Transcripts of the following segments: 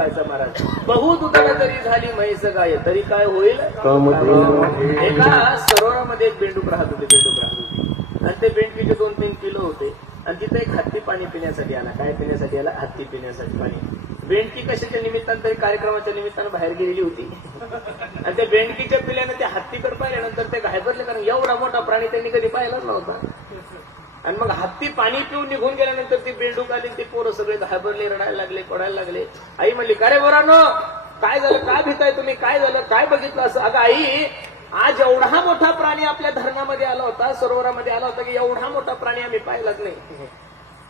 टाकायचा महाराज. बहुदुधाला तरी झाली म्हैस गाय तरी काय होईल. एका सरोवरामध्ये एक बेंडूक राहत होते आणि ते बेंडकीचे 2-3 किलो होते आणि तिथे एक हत्ती पाणी पिण्यासाठी आला. काय पिण्यासाठी आला. हत्ती पिण्यासाठी पाणी. बेंडकी कशाच्या निमित्तानं तरी कार्यक्रमाच्या निमित्तानं बाहेर गेलेली होती आणि त्या बेंडकीच्या पिल्याने त्या हत्तीकडे पाहिल्यानंतर ते घाबरले, कारण एवढा मोठा प्राणी त्यांनी कधी पाहिलाच नव्हता. आणि मग हत्ती पाणी पिऊन निघून गेल्यानंतर ती बेंडूक आली, ते पोरं सगळे घाबरले, रडायला लागले, पडायला लागले. आई म्हणली, का रे पोरांनो, काय झालं, काय भीताय तुम्ही, काय झालं, काय बघितलं असं. अगं आई, आज एवढा मोठा प्राणी आपल्या धरणामध्ये आला होता, सरोवरामध्ये आला होता की एवढा मोठा प्राणी आम्ही पाहिलाच नाही.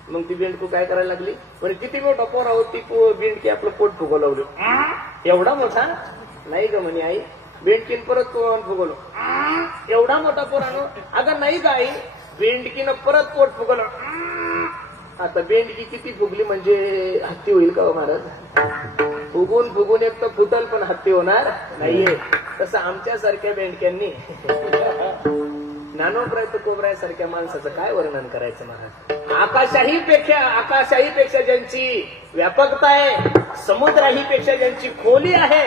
मग ती बेंडकू काय करायला लागली, म्हणजे किती मोठा पोरा होती बेंडकी आपलं पोट फुगवलं. एवढा मोठा नाही ग म्हणे आई. बेंडकीन परत फुगवलं. एवढा मोठा पोरानो. अगं नाही ग आई, बेंडकीनं परत पोट फुगवलं. आता बेंडकी किती फुगली म्हणजे हत्ती होईल का महाराज. फुगून फुगून एक तर फुटल पण हत्ती होणार नाहीये. तसं आमच्यासारख्या बेंडक्यांनी ज्ञानोबराय कोबरायासारख्या माणसाचं काय वर्णन करायचं महाराज. आकाशाहीपेक्षा ज्यांची व्यापकता आहे, समुद्राहीपेक्षा ज्यांची खोली आहे,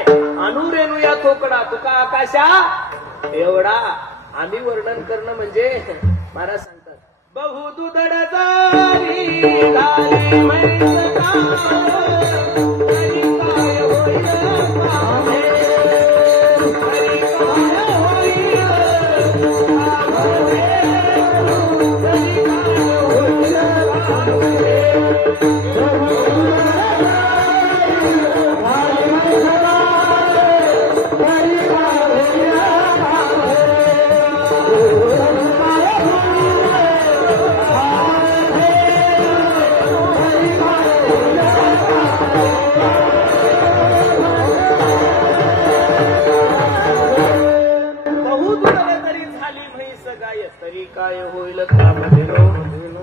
अनुरेणू या थोकडा तुका आकाशा एवढा. आम्ही वर्णन करणं म्हणजे महाराज सांगतात, बहुदुधड झाली झाली म्हैस गाय, तरी काय होईल कामे, तरी काय होईल कामे, तरी काय होईल कामे. तरी काय होईल काम देणो.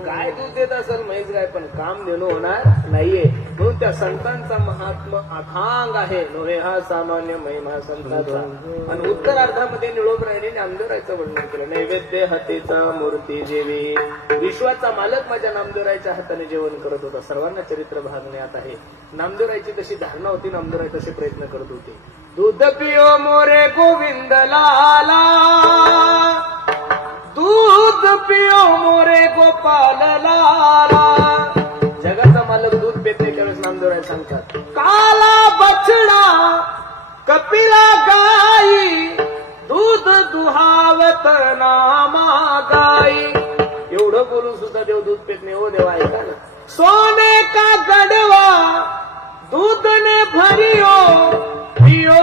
काय दूध देत असेल म्हैस गाय, पण काम देणं होणार नाहीये. म्हणून त्या संतांचा महात्मा अथांग आहे. नोहे हा सामान्य महिमा संतांचा. आणि उत्तरार्धामध्ये निळोबरायाने नामदेवरायचं वर्णन केलं. नैवेद्य हातीचा मूर्ती जेवी. विश्वाचा मालक माझ्या नामदेवरायच्या हाताने जेवण करत होता. सर्वांना चरित्र भागण्यात आहे. नामदेवरायची तशी धारणा होती, नामदेवराय तसे प्रयत्न करत होते. दूध पिओ मोरे गोविंद लाला, दूध पिओ मोरे गोपाल लाला. जगाचा मालक दूध पेत नाही त्यावेळेस नामदेवराय सांगतात, काला बछडा कपिला गाई, दूध दुहावत नामा गाई. एवढं बोलून सुद्धा देव दूध पेत नाही. ओ देवा ऐका ना. सोने का गडवा दूध ने भरियो, पियो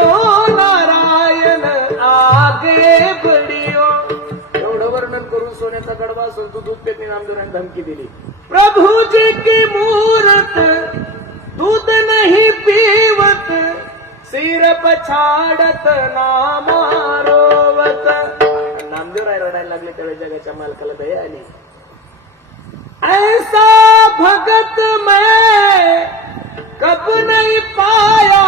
नारायण आगे बढियो. वर्णन करून सोन्याचा गडवा असून तू दूध पेत नाही, नामदेवरायाने धमकी दिली. प्रभु जी की मूरत दूध नहीं पीवत, सिर पछाडत नामा रोवत. नामदेवराय रडायला लागले. त्यावेळेस जगाच्या मालकाला दया आली. ऐसा भगत मैं कब नहीं पाया,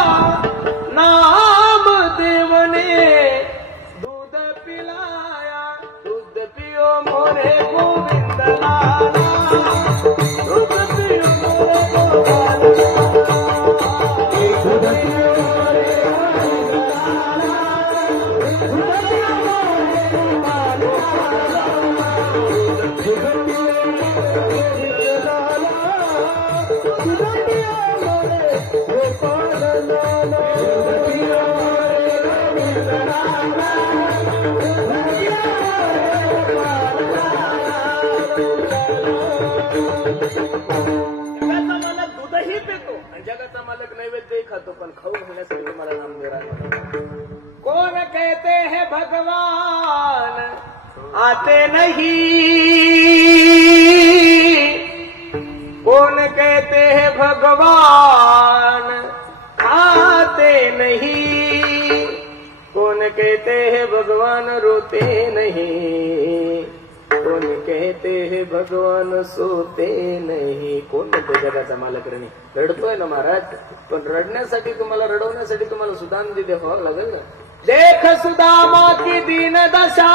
नाम देवने दूध पिलाया. दूध पियो मोरे गोविंद लाला, दूध पियो मोरे गोपाल लाला, दूध पियो मोरे गोविंद लाला, दूध पियो मोरे गोपाल लाला, दूध पियो मोरे गोविंद लाला, दूध पियो मोरे गोपाल लाला, दूध पियो मोरे गोविंद लाला. जगाचा मालक दूधही पितो आणि जगाचा मालक नैवेद्यही खातो, पण खाऊ घालण्यासाठी तुम्हाला नामदेवराय. कोण कहते हैं भगवान आते नहीं, कौन कहते हैं भगवान आते नहीं, कौन कहते हैं भगवान रोते नहीं, कौन कहते हैं भगवान सोते नहीं. कोण म्हणतो जगाचा मालक रणी रडतोय ना महाराज, पण रडण्यासाठी तुम्हाला, रडवण्यासाठी तुम्हाला सुदाम द्यावं लागेल ना. देख सुदामा की दीन दशा,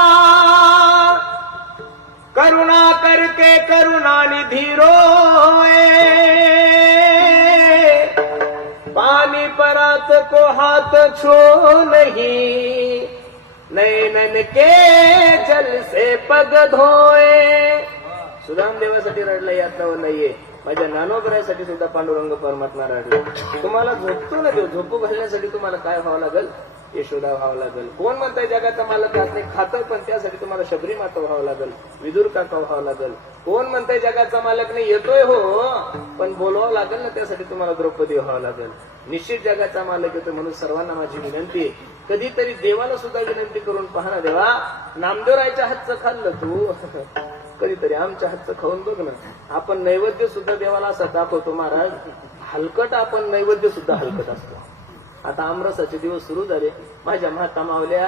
करुणा करके करुणा निधि रोए, पानी को हाथ छो नहीं, नैनन के जल से पग धोए. सुदाम देवासाठी रडला यातलं नाहीये, माझ्या ज्ञानोबरासाठी सुद्धा पांडुरंग परमात्मा रडला. तुम्हाला झोपतो ना देव, झोपू घालण्यासाठी तुम्हाला काय व्हावं लागल? यशोदा व्हावं लागल. कोण म्हणताय जगाचा मालक हात नाही, खातं पण त्यासाठी तुम्हाला शबरी माता व्हावं लागल, विदुर काका व्हावं लागल. कोण म्हणताय जगाचा मालक नाही, येतोय हो, पण बोलवावं लागेल ना, त्यासाठी तुम्हाला द्रौपदी व्हावं लागेल. निश्चित जगाचा मालक येतो. म्हणून सर्वांना माझी विनंती, कधीतरी देवाला सुद्धा विनंती करून पहा ना, देवा नामदेवरायच्या हातचं खाल्लं तू, कधीतरी आमच्या हातचं खाऊन बघ ना. आपण नैवेद्य सुद्धा देवाला असं दाखवतो महाराज, हलकट आपण नैवेद्य सुद्धा हलकट असतो. आता आमरसाचे दिवस सुरू झाले, माझ्या माता मावल्या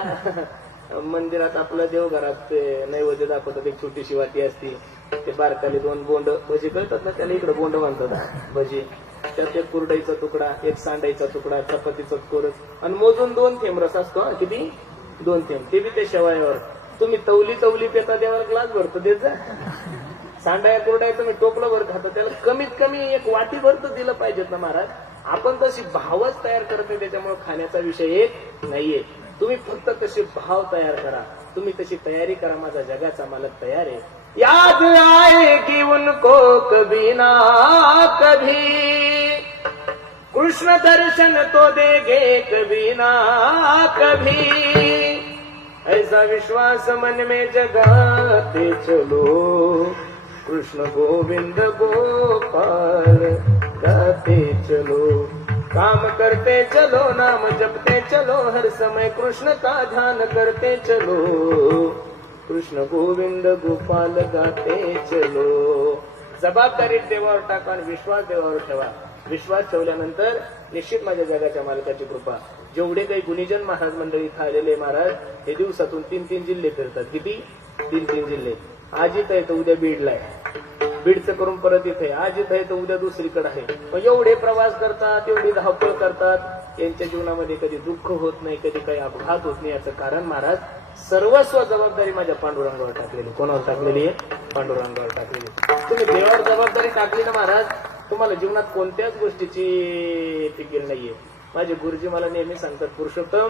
मंदिरात आपलं देवघरात ते नैवेद्य दाखवतात. एक छोटीशी वाटी असती, ते बारकाली 2 बोंड भजी कळतात ना, त्याला इकडे बोंड बांधतात भजी. त्यात एक कुरडईचा तुकडा, एक सांडाईचा तुकडा, चपातीचा कोरस, आणि मोजून 2 थेंब रस असतो. किती? 2 थेंब. ते बी ते शेवायावर. तुम्ही तवली पेता देवाला ग्लास भरतो देत जा. सांडाया कुरडाय तुम्ही टोपलं भर खाता, त्याला कमीत कमी एक वाटी भर तर दिलं पाहिजेत ना महाराज. आपण तशी भावच तयार करत नाही, त्याच्यामुळे खाण्याचा विषय एक नाहीये. तुम्ही फक्त तसे भाव तयार करा, तुम्ही तशी तयारी करा. माझा जगाचा मालक तयार आहे. याद आएगी उनको कभी ना कभी, कृष्ण दर्शन तो देंगे कभी ना कभी, ऐसा विश्वास मन में जगाते चलो, कृष्ण गोविंद गोपाल गाते चलो, काम करते चलो, नाम जपते चलो, हर समय कृष्ण का ध्यान करते चलो, कृष्ण गोविंद गोपाल गाते चलो. जबाबदारी देवावर टाका आणि विश्वास देवावर ठेवा. विश्वास ठेवल्यानंतर निश्चित माझ्या जगाच्या मालकाची कृपा. जेवढे काही गुणीजन महाराज मंडळी इथं आलेले महाराज, हे दिवसातून 3-3 जिल्हे फिरतात. किती? 3-3 जिल्हे. आज इथं आहे तर उद्या बीडला आहे, बीडचं करून परत इथे, आज इथं आहे तर उद्या दुसरीकडे आहे. मग एवढे प्रवास करतात, एवढी धावपळ करतात, यांच्या जीवनामध्ये कधी दुःख होत नाही, कधी काही अपघात होत नाही. याचं कारण महाराज, सर्वस्व जबाबदारी माझ्या पांडुरंगावर टाकलेली. कोणावर टाकलेली आहे? पांडुरंगावर टाकलेली. तुम्ही देवावर जबाबदारी टाकली ना महाराज, तुम्हाला जीवनात कोणत्याच गोष्टीची फिकीर नाहीये. माझे गुरुजी मला नेहमी सांगतात, पुरुषोत्तम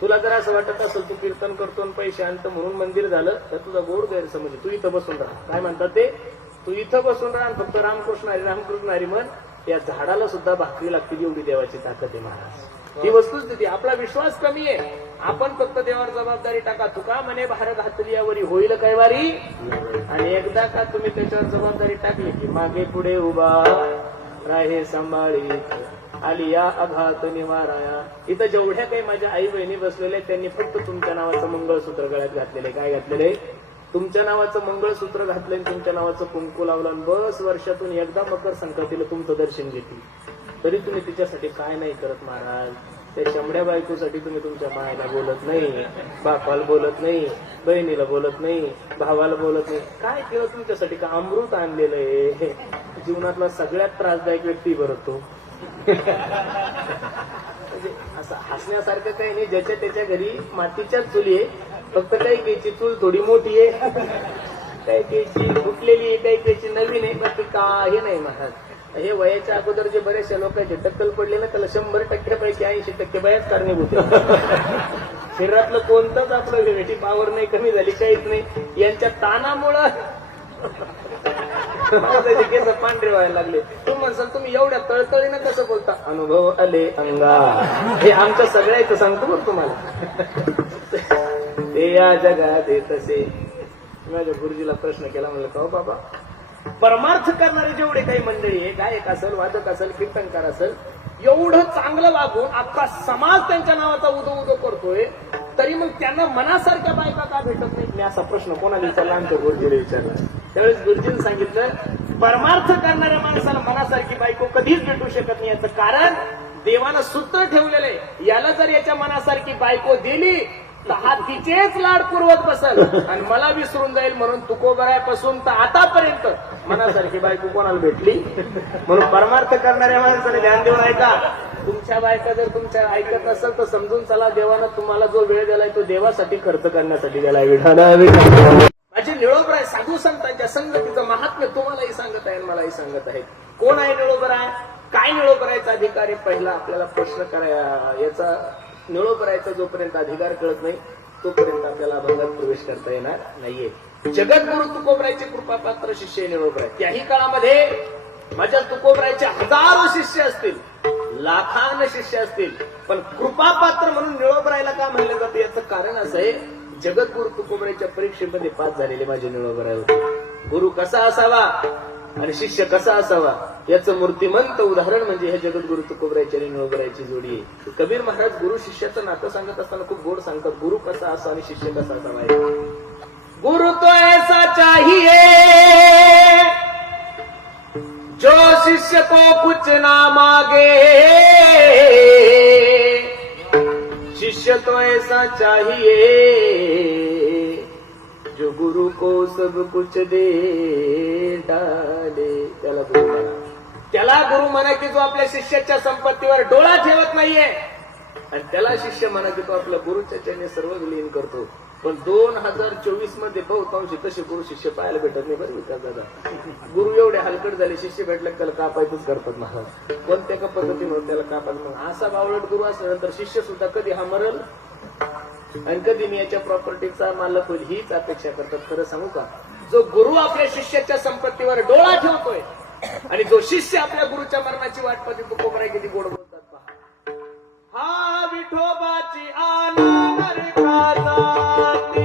तुला जर असं वाटत असेल तू कीर्तन करतो आणि पैसे आणतो म्हणून मंदिर झालं, तर तुझा गोड गैरसमज. तू इथं बसून राहा. काय म्हणतात ते? तू इथं बसून राहा, फक्त रामकृष्ण हरी रामकृष्ण हरी म्हण. या झाडाला सुद्धा भाकरी लागतील, एवढी देवाची ताकद आहे महाराज. ही वस्तुस्थिती. आपला विश्वास कमी आहे, आपण फक्त देवावर जबाबदारी टाका. तुका म्हणे भार घातली यावरी होईल काय वारी, आणि एकदा का तुम्ही त्याच्यावर जबाबदारी टाकली की मागे पुढे उभा राहे सांभाळी, आली या अघात निवाराया. इथं जेवढ्या काही माझ्या आई बहिणी बसलेल्या, त्यांनी फक्त तुमच्या नावाचं मंगळसूत्र गळ्यात घातलेले. काय घातलेले? तुमच्या नावाचं मंगळसूत्र घातलंय, तुमच्या नावाचं कुंकू लावलं. बस वर्षातून एकदा मकर संक्रांतीला तुमचं दर्शन घेतली, तरी तुम्ही तिच्यासाठी काय नाही करत महाराज. त्या शंभड्या बायकोसाठी तुम्ही तुमच्या मायाला बोलत नाही, बापाला बोलत नाही, बहिणीला बोलत नाही, भावाला बोलत नाही. काय केलं तुमच्यासाठी? का अमृत आणलेलं आहे. जीवनातला सगळ्यात त्रासदायक व्यक्ती भरतो. म्हणजे असं हसण्यासारखं काही नाही. ज्याच्या त्याच्या घरी मातीच्याच चुली आहे, फक्त काही काहीची चूल थोडी मोठी आहे, काही काहीची फुटलेली आहे, काही काहीची नवीन आहे, बाकी काही नाही महाराज. हे वयाच्या अगोदर जे बरेचशा लोकांचे टक्कल पडले ना, त्याला 100% पैकी 80% बयाच कारणीभूत. शरीरातलं कोणतंच आपलं इम्युनिटी पॉवर नाही कमी झाली, काहीच नाही. यांच्या ताणामुळं केस पांढरे व्हायला लागले. तुम्ही म्हणसाल तुम्ही एवढ्या तळतळीनं कसं बोलता? अनुभव आले अंगा. हे आमच्या सगळ्याचं सांगतो बघ तुम्हाला. ते या जगात तसे. माझ्या गुरुजीला प्रश्न केला, म्हणलं का हो बाबा, परमार्थ करणारे जेवढे काही मंडळी आहे, गायक असेल, वादक असेल, कीर्तनकार असेल, एवढं चांगलं वागून अख्खा समाज त्यांच्या नावाचा उदो उदो करतोय, तरी मग त्यांना मनासारख्या बायका का भेटत नाही? मी असा प्रश्न कोणाला विचारला? आमच्या गुरुजीला विचारला. त्यावेळेस गुरुजीने सांगितलं, परमार्थ करणाऱ्या माणसाला मनासारखी बायको कधीच भेटू शकत नाही. याचं कारण देवानं सूत्र ठेवलेलं आहे, याला जर याच्या मनासारखी बायको दिली तर हा तिचेच लाड पुरवत बसल आणि मला विसरून जाईल. म्हणून तुकोबरायपासून तर आतापर्यंत मनासारखी बायको कोणाला भेटली? म्हणून परमार्थ करणाऱ्या माणसाने ध्यान देऊन ऐका. तुमच्या बायका जर तुमच्या ऐकत नसेल तर समजून चला, देवानं तुम्हाला जो वेळ दिलाय तो देवासाठी खर्च करण्यासाठी दिलाय. माझे निळोबराय साधू संतांच्या संगतीचं महात्म्य तुम्हालाही सांगत आहे, मलाही सांगत आहे. कोण आहे निळोबराय? काय काय निळोबरायचा अधिकार आहे पहिला आपल्याला प्रश्न याचा निळोबरायचा जोपर्यंत अधिकार कळत नाही तोपर्यंत आपल्याला अभंगात प्रवेश करता येणार नाहीये. जगद्गुरु तुकोबरायचे कृपापात्र शिष्य निळोबराय. त्याही काळामध्ये माझ्या तुकोबरायचे हजारो शिष्य असतील, लाखान शिष्य असतील, पण कृपापात्र म्हणून निळोबरायला का म्हणलं जातं याचं कारण असं आहे, जगद्गुरु तुकोबरायच्या परीक्षेमध्ये पास झालेले माझे निळोबराय होते. गुरु कसा असावा आणि शिष्य कसा असावा याचं मूर्तिमंत उदाहरण म्हणजे हे जगद्गुरु तुकोबरायची आणि निळोबरायची जोडी आहे. कबीर महाराज गुरु शिष्याचं नातं सांगत असताना खूप गोड सांगतात, गुरु कसा असावा आणि शिष्य कसा असावा. गुरु तो ऐसा चाहिए जो शिष्य को कुछ ना मांगे, शिष्य तो ऐसा चाहिए जो गुरु को सब कुछ दे डाले. त्याला गुरु म्हणा. त्याला गुरु म्हणा की जो आपल्या शिष्याच्या संपत्तीवर डोळा ठेवत नाहीये, आणि त्याला शिष्य म्हणा की तो आपल्या गुरुच्या चरणी सर्व विलीन करतो. पण 2024 मध्ये बहुतांशी तसे गुरु शिष्य पाहायला भेटत नाही बरं विकास दादा. गुरु एवढे हलकट झाले, शिष्य भेटले त्याला कापायचंच करतात महाराज. कोणत्या का पद्धतीनं त्याला कापायचं. असा बावळट गुरु असल्यानंतर शिष्य सुद्धा कधी हा मरल आणि कधी मी याच्या प्रॉपर्टीचा मालक होईल हीच अपेक्षा करतात. खरं सांगू का, जो गुरु आपल्या शिष्याच्या संपत्तीवर डोळा ठेवतोय आणि जो शिष्य आपल्या गुरुच्या मरणाची वाट पाहते तो कोबराय किती गोड बोलतात पहा. हा विठोबाची आना नरकाजाती,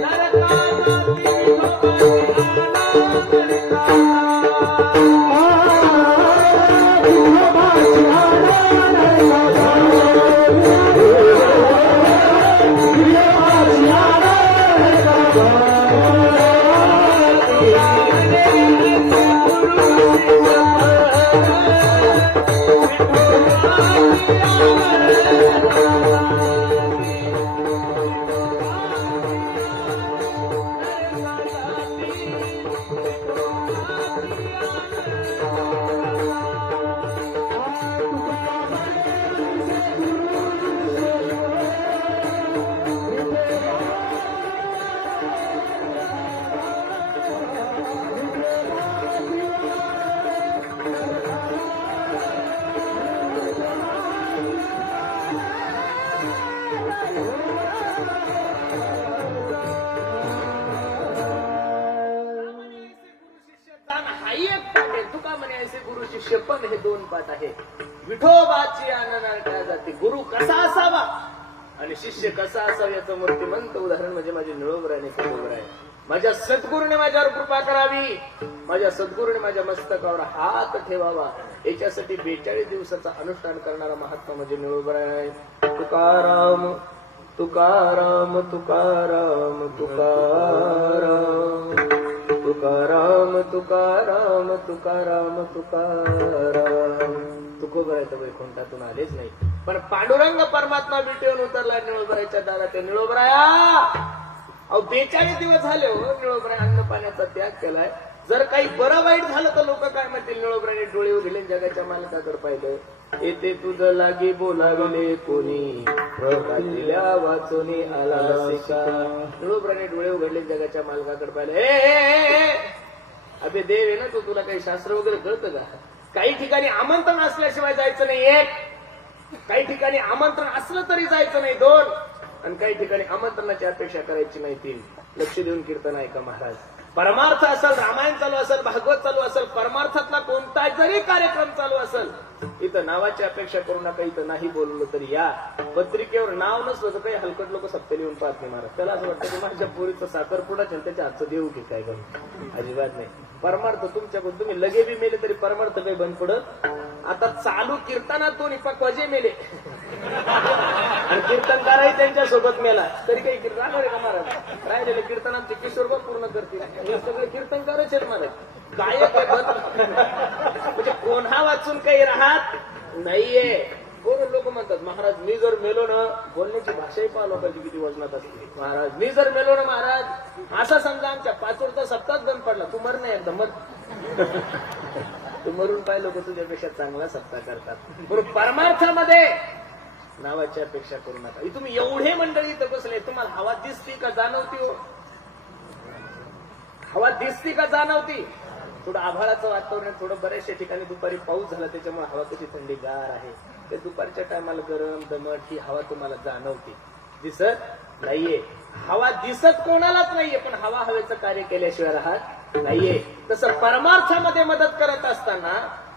नरकाजाती विठोबाची शिष्य पण हे दोन पाठ आहे. विठोबाची आनंद जाते. गुरु कसा असावा आणि शिष्य कसा असावा याचं मूर्तिमंत उदाहरण म्हणजे माझे निळोबराय आणि तुकोबराय. माझ्या सद्गुरूने माझ्यावर कृपा करावी, माझ्या सद्गुरूने माझ्या मस्तकावर हात ठेवावा याच्यासाठी 42 दिवसाचा अनुष्ठान करणारा महात्मा म्हणजे निळोबराय. तुकाराम तुकाराम तुकाराम तुकाराम तुकाराम तुकाराम तुकाराम तुकाराम. तुकोबराय तर वैकुंठातून आलेच नाही, पण पांडुरंग परमात्मा विटेवून उतरला निळोबरायच्या दादा. ते निळोबराया अहो 42 दिवस झाले हो निळोबराय अन्न पाण्याचा त्याग केलाय. जर काही बरं वाईट झालं तर लोक काय म्हणतील, निळोबरायने डोळे उघडले जगाच्या मालकाकडे पाहिलं. येते तुझं लागी बोलावले कोणी, दिल्या वाचोनी आला शिका. निळोबरायने डोळे उघडले जगाच्या मालकाकडे पाहिलं. अबे देव आहे ना तो, तुला काही शास्त्र वगैरे कळतं का? काही ठिकाणी आमंत्रण असल्याशिवाय जायचं नाही 1, काही ठिकाणी आमंत्रण असलं तरी जायचं नाही 2, आणि काही ठिकाणी आमंत्रणाची अपेक्षा करायची नाही 3. लक्ष देऊन कीर्तन ऐका महाराज. परमार्थ असेल, रामायण चालू असेल, भागवत चालू असेल, परमार्थातला कोणता जरी कार्यक्रम चालू असेल, इथं नावाची अपेक्षा करू नका. इथं नाही बोललो तरी या. पत्रिकेवर नाव नसलं तर काही हलकट लोक सप्ते लिहून पाहत नाही महाराज. त्याला असं वाटतं की माझ्या पोरीचं साखरपुडाच आणि त्याच्या हातचं देऊ की काय करू. अजिबात नाही. परमार्थ तुमच्याकडून तुम्ही लगे बी मेले तरी परमार्थ काही बंद पडत. आता चालू कीर्तनात दोन्ही पक्वाजे मेले आणि कीर्तनकारही त्यांच्या सोबत मेला तरी काही कीर्तन राहणार आहे का महाराज? राहिलेले कीर्तनाचे किशोरबा पूर्ण करतील. हे सगळे कीर्तनकारच आहेत महाराज. गायक म्हणजे कोणा वाचून काही राहत नाहीये. कोण लोक म्हणतात महाराज मी जर मेलो ना, बोलण्याची भाषाही पहा लोकांची किती वजनात असते. महाराज मी जर मेलो ना महाराज, असं समजा आमच्या 5 वर्षाचा सप्ताहच बंद पडला, तू मर नाही एकदा मर. तू मरून पाहिलं लोक तुझ्यापेक्षा चांगला सप्ताह करतात. बरोबर. परमार्थामध्ये नावाची अपेक्षा करू नका. तुम्ही एवढे मंडळी इथं बसले, तुम्हाला हवा दिसती का जाणवती हो? हवा दिसती का जाणवती? थोडं आभाळाचं वातावरण आहे, थोडं बऱ्याचशा ठिकाणी दुपारी पाऊस झाला त्याच्यामुळे हवा कशी थंडीगार आहे. ते दुपारच्या टायमाला गरम दमट ही हवा तुम्हाला जाणवते, दिसत नाहीये. हवा दिसत कोणालाच नाहीये, पण हवा हवेचं कार्य केल्याशिवाय राहत नाहीये. तसं परमार्थामध्ये मदत करत असताना,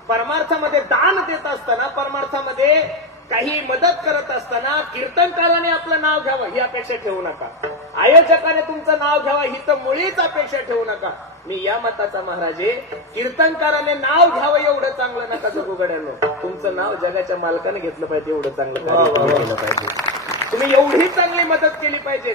परमार्थामध्ये दान देत असताना, परमार्थामध्ये काही मदत करत असताना कीर्तनकाराने आपलं नाव घ्यावं ही अपेक्षा ठेवू नका. आयोजकाने तुमचं नाव घ्यावं ही तर मुळीच अपेक्षा ठेवू नका. मी या मताचा महाराज आहे, कीर्तनकाराने नाव घ्यावं एवढं चांगलं नका जगू गड्यांनो. तुमचं नाव जगाच्या मालकाने घेतलं पाहिजे, एवढं चांगलं कार्य केलं पाहिजे. तुम्ही एवढी चांगली मदत केली पाहिजे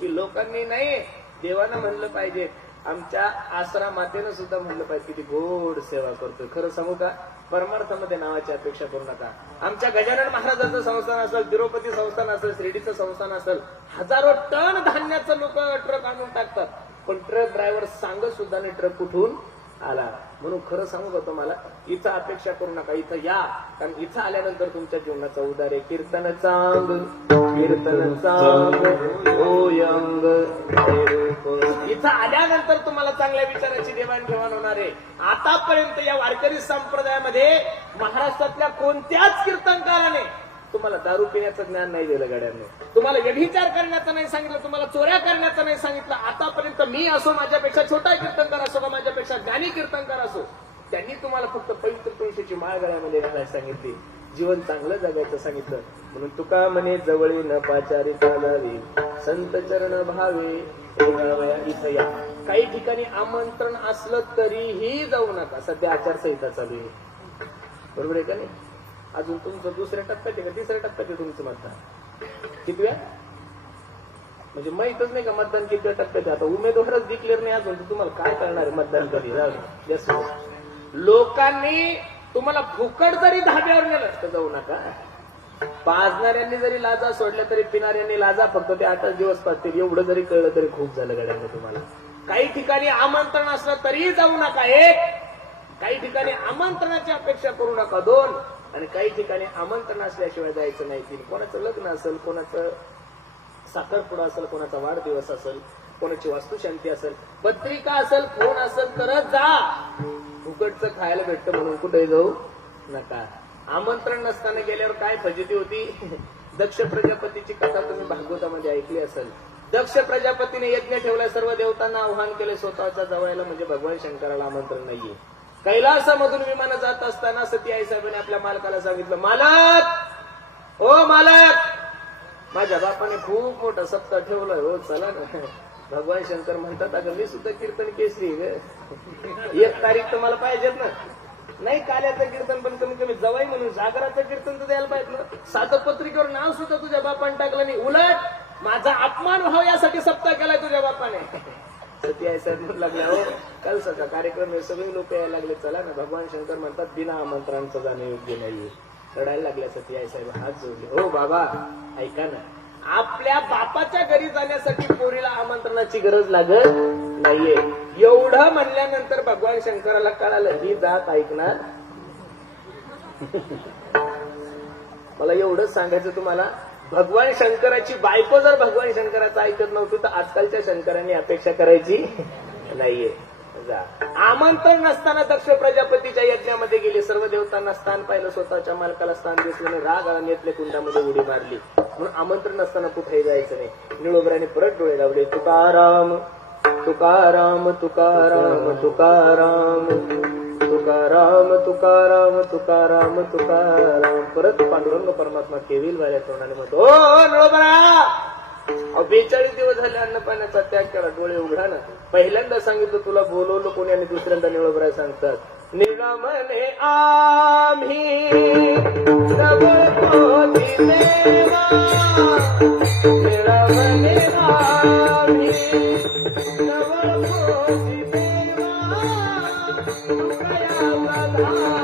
की लोकांनी नाही, देवानं म्हणलं पाहिजे, आमच्या आसरा मातेनं सुद्धा म्हणलं पाहिजे किती गोड सेवा करतोय. खरं सांगू का, परमार्थामध्ये नावाची अपेक्षा करू नका. आमच्या गजानन महाराजांचं संस्थान असेल, तिरुपती संस्थान असेल, शिर्डीचं संस्थान असेल, हजारो टन धान्याचं लोक ट्रक आणून टाकतात, पण ट्रक ड्रायव्हर सांगत सुद्धा नाही ट्रक कुठून आला. म्हणून खरं सांगू का तुम्हाला, इथं अपेक्षा करू नका, इथं या, कारण इथं आल्यानंतर तुमच्या जीवनाचा उद्धार आहे. कीर्तन चांग कीर्तन चांग ओयंग. इथं आल्यानंतर तुम्हाला चांगल्या विचाराची देवाणघेवाण होणार आहे. आतापर्यंत या वारकरी संप्रदायामध्ये महाराष्ट्रातल्या कोणत्याच कीर्तनकाराने तुम्हाला दारू पिण्याचं ज्ञान नाही दिलं गड्यांनी, तुम्हाला व्यभिचार करण्याचं नाही सांगितलं, तुम्हाला चोऱ्या करण्याचं नाही सांगितलं. आतापर्यंत मी असो, माझ्यापेक्षा छोटा कीर्तनकार असो का माझ्यापेक्षा ज्ञानी कीर्तनकार असो, त्यांनी तुम्हाला फक्त पवित्र तुळशीची माळ गळ्यामध्ये घालायला सांगितली, जीवन चांगलं जगायचं सांगितलं. म्हणून तुका म्हणे जवळी न पाचारी चालावी, संत चरण भावे इथं या. काही ठिकाणी आमंत्रण असलं तरीही जाऊ नका. सध्या आचारसंहिता चालू आहे, बरोबर आहे का नाही? अजून तुमचं दुसऱ्या टप्प्यात आहे का तिसऱ्या टप्प्यात आहे तुमचं मतदान? कितव्या म्हणजे माहितच नाही का मतदान कितव्या टप्प्यात आहे? आता उमेदवारच डिक्लेअर नाही अजून, तर तुम्हाला काय करणार आहे मतदान कधी? लोकांनी तुम्हाला फुकट जरी धाब्यावर नेलं तर जाऊ नका. पाजणाऱ्यांनी जरी लाजा सोडल्या तरी पिणाऱ्यांनी लाजा फक्त ते 8 दिवस पाजतील, एवढं जरी कळलं तरी खूप झालं गड्यांना तुम्हाला. काही ठिकाणी आमंत्रण असलं तरी जाऊ नका 1, काही ठिकाणी आमंत्रणाची अपेक्षा करू नका 2, आणि काही ठिकाणी आमंत्रण असल्याशिवाय जायचं नाही 3. कोणाचं लग्न असेल, कोणाचं साखरपुडा असेल, कोणाचा वाढदिवस असेल, कोणाची वास्तुशांती असेल, पत्रिका असेल, फोन असेल तरच जा. फुकटचं खायला भेटतं म्हणून कुठे जाऊ नका. आमंत्रण नसताना गेल्यावर काय फजिती होती? दक्ष प्रजापतीची कथा तुम्ही भागवतामध्ये ऐकली असेल. दक्ष प्रजापतीने यज्ञ ठेवला, सर्व देवतांना आव्हान केले स्वतःच्या जवळला, म्हणजे भगवान शंकराला आमंत्रण नाहीये. कैलासामधून विमानं जात असताना सती आई साहेबांनी आपल्या मालकाला सांगितलं, मालक, हो मालक, माझ्या बापाने खूप मोठा सप्ताह ठेवलाय, हो चला ना. भगवान शंकर म्हणतात, अगं मी सुद्धा कीर्तन केसरी, 1 तारीख तर मला पाहिजेत ना. नाही काल्याचं कीर्तन पण कमी कमी जवाई म्हणून जागराचं कीर्तन तर द्यायला पाहिजे ना. साधं पत्रिकेवर नाव सुद्धा तुझ्या बापाने टाकलं नाही, उलट माझा अपमान व्हावा यासाठी सप्ताह केलाय तुझ्या बापाने. सती आई साहेब म्हणू लागल्या, हो कलसाचा कार्यक्रम हे सगळे लोक यायला लागले, चला ना. भगवान शंकर म्हणतात, बिना आमंत्रणाचं जाणं योग्य नाहीये. रडायला लागल्या सती आई साहेब, हात जोडले, हो बाबा ऐका ना, आपल्या बापाच्या घरी जाण्यासाठी पोरीला आमंत्रणाची गरज लागत नाहीये. एवढं म्हणल्यानंतर भगवान शंकराला कळालं ही जात ऐकणार. मला एवढंच सांगायचं तुम्हाला, भगवान शंकराची बायको जर भगवान शंकराचं ऐकत नव्हती तर आजकालच्या शंकरांनी अपेक्षा करायची नाहीये. आमंत्रण नसताना दक्ष प्रजापतीच्या यज्ञामध्ये गेले, सर्व देवतांना स्थान पाहिलं, स्वतःच्या मालकाला स्थान दिसलं, राग नेतले कुंडामध्ये उडी मारली. म्हणून आमंत्रण नसताना कुठेही जायचं नाही. निळोबराने परत डोळे लावले, तुकाराम तुकाराम तुकाराम तुकाराम तुकाराम तुकाराम तुकाराम तुकाराम. परत पांडुरंग परमात्मा केविल वाऱ्या तोंडाने म्हणतो, ओ निळोबरा, 42 दिवस झाले अन्न पाण्याचा त्याग केला, डोळे उघडा ना. पहिल्यांदा सांगितलं तुला बोलवलं कोणी, आणि दुसऱ्यांदा निळोबराय सांगतात, निळमने आम्ही प्रभोती देवा, निळमने आम्ही प्रभोती देवा, तुकया बघावा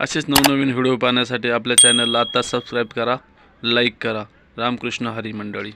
असेच नवनवीन व्हिडिओ पाहण्यासाठी आपल्या चॅनलला आता सबस्क्राईब करा, लाईक करा. रामकृष्ण हरी मंडळी.